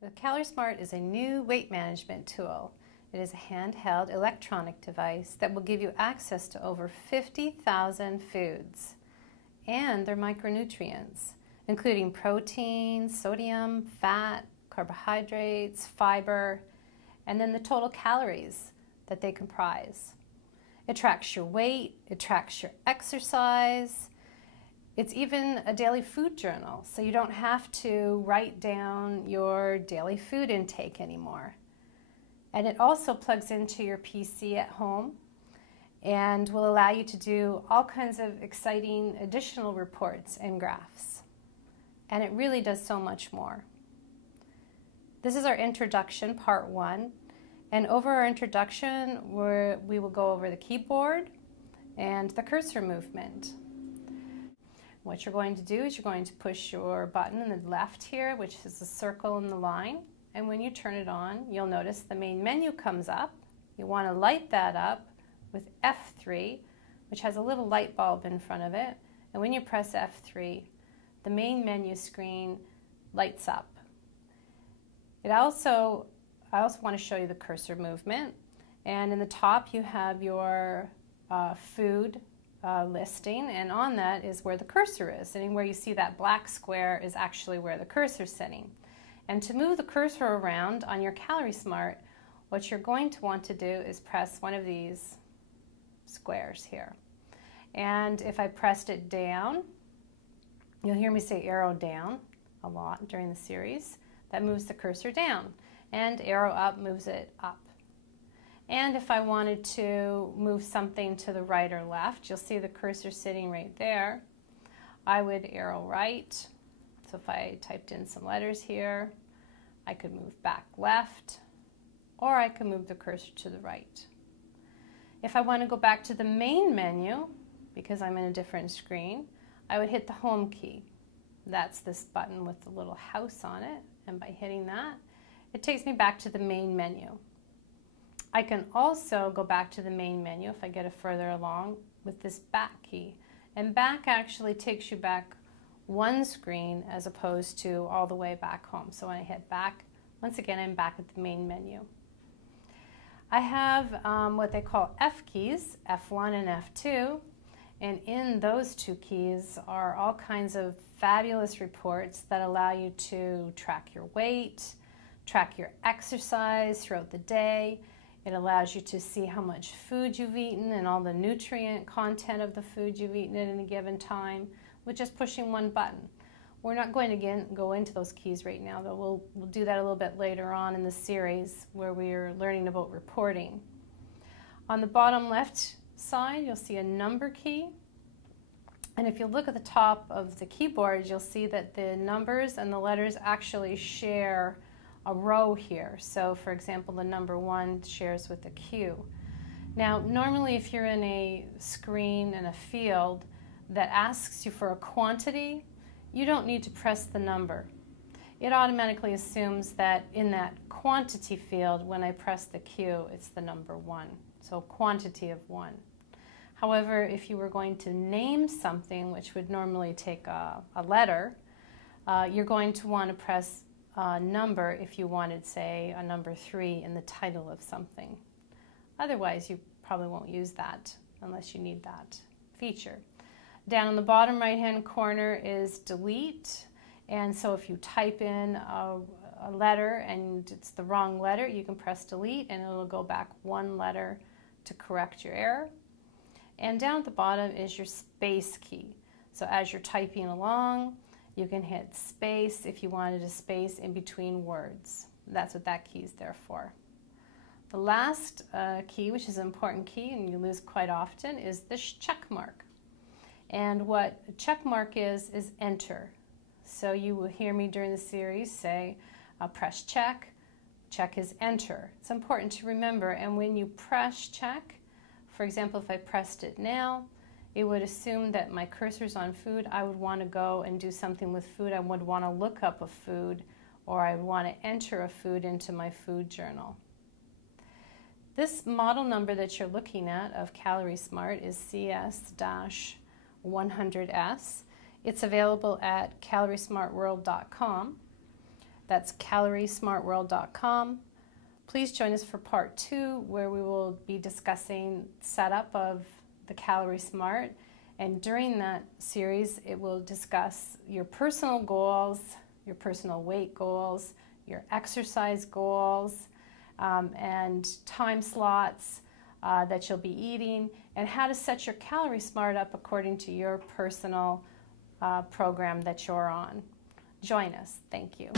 The CalorieSmart is a new weight management tool. It is a handheld electronic device that will give you access to over 50,000 foods and their micronutrients, including protein, sodium, fat, carbohydrates, fiber, and then the total calories that they comprise. It tracks your weight, it tracks your exercise. It's even a daily food journal, so you don't have to write down your daily food intake anymore. And it also plugs into your PC at home and will allow you to do all kinds of exciting additional reports and graphs. And it really does so much more. This is our introduction, part 1. And over our introduction, we will go over the keyboard and the cursor movement. What you're going to do is you're going to push your button in the left here, which is the circle in the line. And when you turn it on, you'll notice the main menu comes up. You want to light that up with F3, which has a little light bulb in front of it. And when you press F3, the main menu screen lights up. I also want to show you the cursor movement. And in the top, you have your food listing, and on that is where the cursor is. And where you see that black square is actually where the cursor is sitting. And to move the cursor around on your CalorieSmart, what you're going to want to do is press one of these squares here. And if I pressed it down, you'll hear me say arrow down a lot during the series. That moves the cursor down. And arrow up moves it up. And if I wanted to move something to the right or left, you'll see the cursor sitting right there. I would arrow right. So if I typed in some letters here, I could move back left, or I could move the cursor to the right. If I want to go back to the main menu, because I'm in a different screen, I would hit the home key. That's this button with the little house on it, and by hitting that, it takes me back to the main menu. I can also go back to the main menu if I get it further along with this back key. And back actually takes you back one screen as opposed to all the way back home. So when I hit back, once again, I'm back at the main menu. I have what they call F keys, F1 and F2. And in those two keys are all kinds of fabulous reports that allow you to track your weight, track your exercise throughout the day. It allows you to see how much food you've eaten and all the nutrient content of the food you've eaten at any given time with just pushing one button. We're not going to go into those keys right now, though we'll do that a little bit later on in the series where we're learning about reporting. On the bottom left side, you'll see a number key. And if you look at the top of the keyboard, you'll see that the numbers and the letters actually share a row here. So for example, the number 1 shares with the Q. Now normally if you're in a screen in a field that asks you for a quantity, you don't need to press the number. It automatically assumes that in that quantity field, when I press the Q, it's the number 1. So quantity of 1. However, if you were going to name something, which would normally take a letter, you're going to want to press number if you wanted, say, a number 3 in the title of something. Otherwise, you probably won't use that unless you need that feature. Down in the bottom right-hand corner is delete, and so if you type in a letter and it's the wrong letter, you can press delete and it'll go back one letter to correct your error. And down at the bottom is your space key. So as you're typing along, you can hit space if you wanted a space in between words. That's what that key is there for. The last key, which is an important key and you lose quite often, is this check mark. And what a check mark is enter. So you will hear me during the series say, press check. Check is enter. It's important to remember. And when you press check, for example, if I pressed it now, it would assume that my cursor's on food. I would want to go and do something with food. I would want to look up a food, or I would want to enter a food into my food journal. This model number that you're looking at of CalorieSmart is CS-100S. It's available at CalorieSmartWorld.com. That's CalorieSmartWorld.com. Please join us for part 2, where we will be discussing setup of the CalorieSmart. And during that series, it will discuss your personal goals, your personal weight goals, your exercise goals, and time slots that you'll be eating, and how to set your CalorieSmart up according to your personal program that you're on. Join us. Thank you.